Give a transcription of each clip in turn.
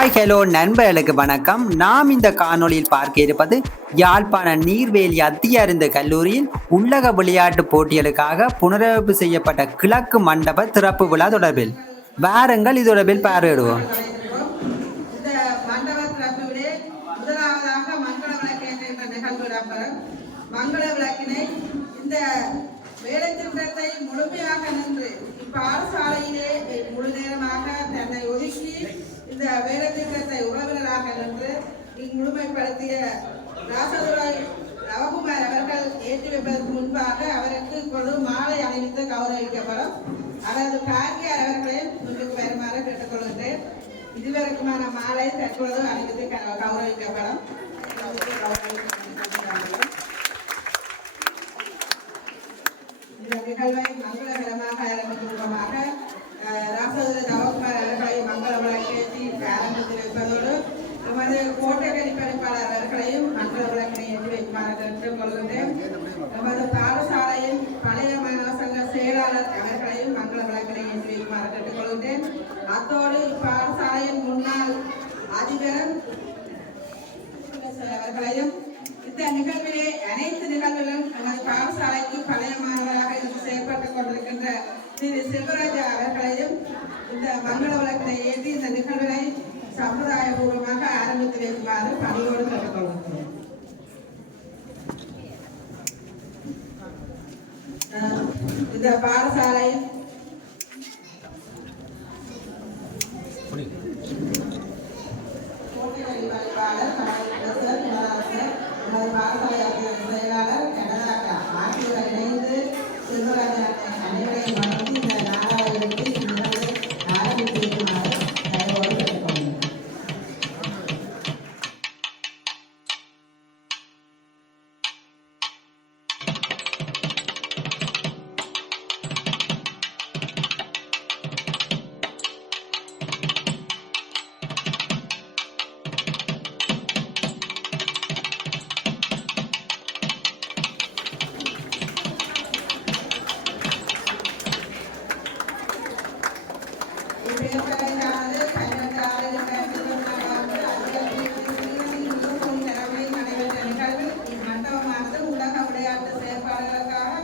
Hi hello நண்பர்களுக்கு வணக்கம். நாம் இந்த காணொளியில் பார்க்க இருப்பது யாழ்ப்பாண நீர்வேலி அத்தியறிந்த கல்லூரியில் உள்ளக விளையாட்டு போட்டிகளுக்காக புனரமைப்பு செய்யப்பட்ட கிழக்கு மண்டப திறப்பு விழா தொடர்பில். வாருங்கள் இது தொடர்பில் பார்வையிடுவோம் மங்கள விளக்கினை இந்த வேலை திட்டத்தை முழுமையாக நின்று இந்த வேலை திட்டத்தை உறவினராக நின்று இம்முழுமைப்படுத்திய ராசதுரை ரவகுமார் அவர்கள் ஏற்றி வைப்பதற்கு முன்பாக அவருக்கு இப்பொழுது மாலை அணிவித்து கௌரவிக்கப்படும். அவரது காரியார் அவர்களையும் முன்னுக்கு வருமாறு கேட்டுக்கொள்கின்றேன். இதுவரைக்குமான மாலை தற்பொழுது அணிவித்து கௌரவிக்கப்படும். இந்த நிகழ்வை மங்களகரமாக ஆரம்பிக்கும் விதமாக ராசதுர தவக்குமார் அவர்களை மங்கள விளக்கேற்றி ஆரம்பித்து வைப்பதோடு நமது கோட்டை கணிப்பணிப்பாளர் அவர்களையும் மங்கள விளக்கினை ஏற்றி வைக்குமாறு கேட்டுக்கொள்கின்றேன் நமது பாடசாலையின் பழைய மாணவ சங்க செயலாளர் அவர்களையும் மங்கள விளக்கினை ஏற்றி வைக்குமாறு கேட்டுக்கொள்கின்றேன் அத்தோடு இப்பாடசாலையின் முன்னாள் அதிபரும் அவர்களையும் இந்த நிகழ்விலே அனைத்து நிகழ்விலும் நமது பாடசாலைக்கு பழைய மாணவராக இன்று செயல்பட்டுக் கொண்டிருக்கின்ற திரு செல்வராஜா அவர்களையும் இந்த மங்கள விளக்கினை ஏற்றி இந்த நிகழ்வினை சம்பிரதாயபூர்வமாக ஆரம்பித்து பணியோடு கேட்டுக்கொள்கிறேன் இந்த பாடசாலை பாடசாலை விளையாட்டு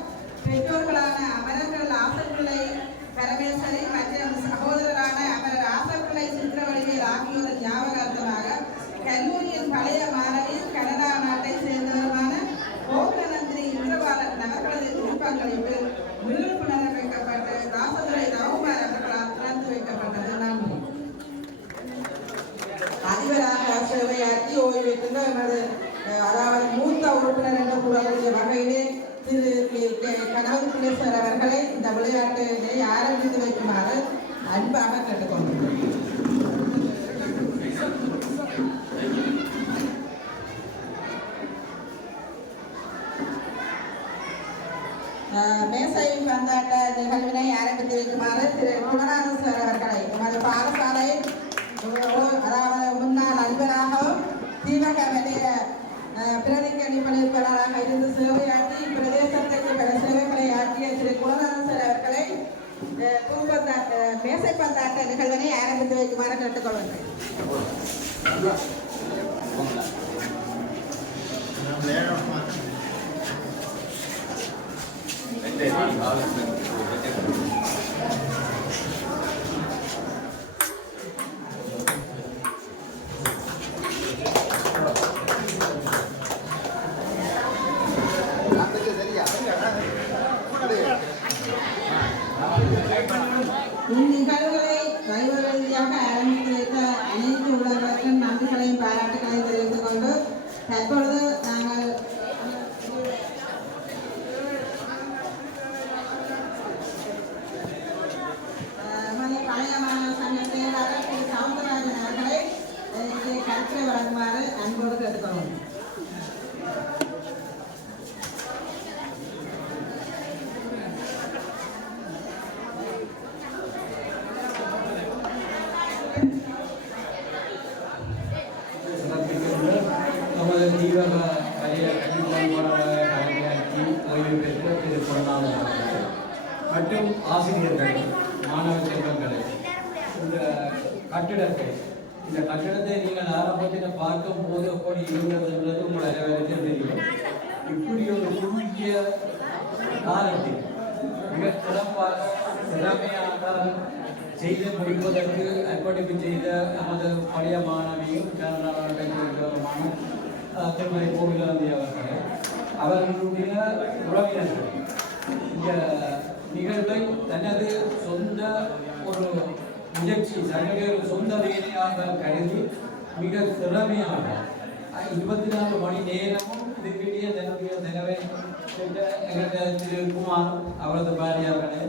பெற்றோர்களான அமரர்கள் ஆசப்பிள்ளை பரமேஸ்வரி மற்றும் சகோதரரான அமரர் ஆசப்பிள்ளை சித்திரவடிவேல் ஆகியோரின் ஞாபகார்த்தமாக கல்லூரியின் பழைய மாணவி கனடா நாட்டை சேர்ந்தவருமான கோகுலநந்தினி இந்திரபாலன் அவர்களது விருப்பங்களிப்பில் மீள் வைக்கப்பட்டு ராசதுரை ரகுமார் அவர்களால் திறந்து வைக்கப்பட்டது நன்றி அதிபராக சேவையாற்றி ஓய்வு பெற்றுள்ள எமது அஹ், அதாவது மூத்த உறுப்பினர் என்று கூறக்கூடிய வகையிலே திரு கே- கே- அவர்களை இந்த விளையாட்டினை ஆரம்பித்து வைக்குமாறு அன்பாக கேட்டுக்கொள்கிறேன் மேசை பந்தாட்ட நிகழ்வினை ஆரம்பித்து வைக்குமாறு திரு குணநாதன் அவர்களை எமது பாடசாலை அதாவது முன்னாள் அன்பராகவும் தீவக வலய பிரதிக்கணி பணிப்பாளராக இருந்து சேவையாற்றி பிரதேச ஆற்றிய திரு குணநாதன் அவர்களை அஹ், தூப்பந்தா- மேசை பந்தாட்ட நிகழ்வினை ஆரம்பித்து வைக்குமாறு கேட்டுக்கொள்கிறேன். இந்நிகழ்வுகளை வைபவ ரீதியாக ஆரம்பித்து வைத்த அனைத்து உள்ளவர்களுக்கும் நன்றிகளையும் பாராட்டுகளையும் தெரிவித்துக் கொண்டு தற்பொழுது நாங்கள் பழைய மாணவர் சங்க செயலாளர் திரு சவுந்தரராஜன் அவர்களை கருத்தை வழங்குமாறு அன்போடு கேட்டுக்கொள்வோம். சிறப்பிக்கின்ற நமது தீவக வலிய கல்விப்பண்பாளராக கடமையாற்றி ஓய்வு பெற்ற திரு பொன்னாளர் அவர்கள் மற்றும் ஆசிரியர்கள் மாணவ செல்வங்களை இந்த கட்டிடத்தை இந்த கட்டடத்தை நீங்கள் ஆரம்பத்தில் பார்க்கும் போது எப்படி இருந்ததுன்றது உங்கள் அனைவருக்கும் தெரியும். இப்படி ஒரு குறுகிய காலத்தில் மிக சிறப்பாக திறமையாக செய்து முடிப்பதற்கு அர்ப்பணிப்பு செய்த நமது பழைய மாணவியும் கேரளாவுமான திருமதி கோவிலாந்தி அவர்கள். அவர்களுடைய உறவினர்கள் இந்த நிகழ்வை தனது சொந்த ஒரு முயற்சி தன்னுடைய சொந்த வேலையாக கருதி மிக திறமையாக இருபத்தி நாலு மணி நேரமும் இதுக்கிட்டே தன்னுடைய நிலவை எங்களுடைய திரு குமார் அவரது பாரியார்களே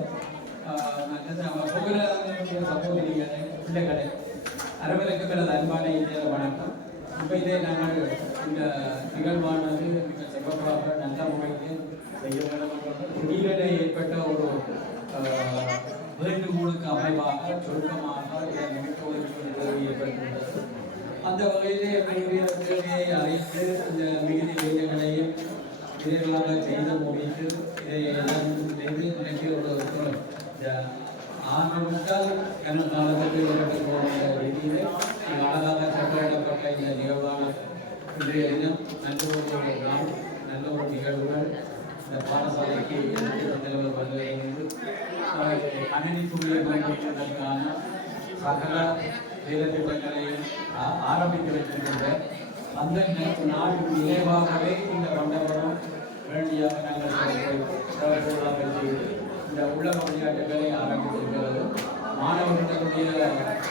ஆஹ், சகோதரிகளே பிள்ளைகளே அனைவருக்கும் அன்பான இந்திய வணக்கம். உண்மையிலே நாங்கள் இந்த நிகழ்வானது மிக சிறப்பாக நல்ல முறையில் செய்ய ஏற்பட்ட ஒரு வேண்டுகோளுக்கு அமைவாக சுருக்கமாக இந்த நிகழ்ச்சிகளுக்கு ஏற்பட்டுள்ளது அந்த வகையிலே எங்களுடைய தேவையை இந்த மிகுதி வேலைகளையும் விரைவாக செய்து முடித்து இதை எல்லாம் செய்து இன்றைக்கு ஒரு ஆரம்பித்தால் என்ன காலத்தில் விளையாட்டு போகிற ரீதியிலே அழகாக சட்டமிடப்பட்ட இந்த நிகழ்வான இன்றைய தினம் நல்ல ஒரு கிராமம் நல்ல ஒரு நிகழ்வுகள். இந்த பாடசாலைக்கு தலைவர் வந்ததிலிருந்து கணினி துறையை மேம்படுத்துவதற்கான சகல வேலைத்திட்டங்களையும் ஆரம்பித்து வைத்திருக்கின்ற அந்த நே- நினைவாகவே இந்த மண்டபம் வேண்டியாக நாங்கள் செய்து இந்த உலக விளையாட்டுகளை ஆரம்பித்திருக்கிறது. மாணவர்களுடைய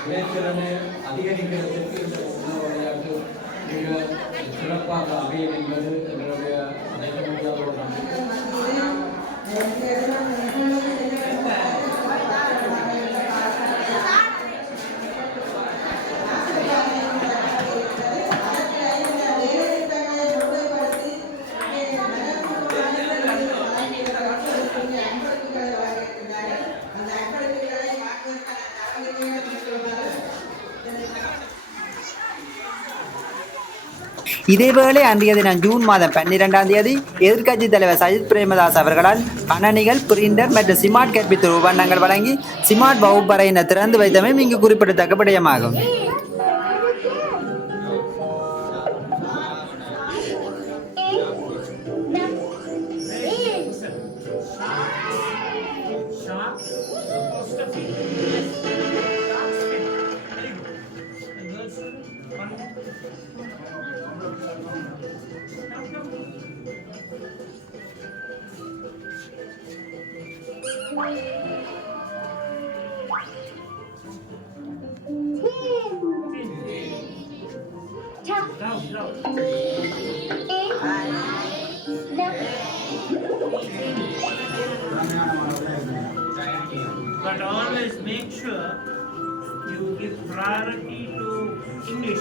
இளைத்திறனை அதிகரிக்கிறதுக்கு இந்த உலக விளையாட்டு மிக சிறப்பாக அமையும் என்பது எங்களுடைய அனைத்து முடியாத ஒரு நம்பிக்கை இதேவேளை அன்றைய தினம் ஜூன் மாதம் பன்னிரெண்டாம் தேதி எதிர்க்கட்சித் தலைவர் சஜித் பிரேமதாஸ் அவர்களால் கணனிகள் பிரிண்டர் மற்றும் சிமார்ட் கற்பித்தல் உபகரணங்கள் வழங்கி சிமார்ட் வகுப்பறையினை திறந்து வைத்தமையும் இங்கு குறிப்பிடத்தக்க விடயமாகும் Thank you. But always make sure you give priority to English.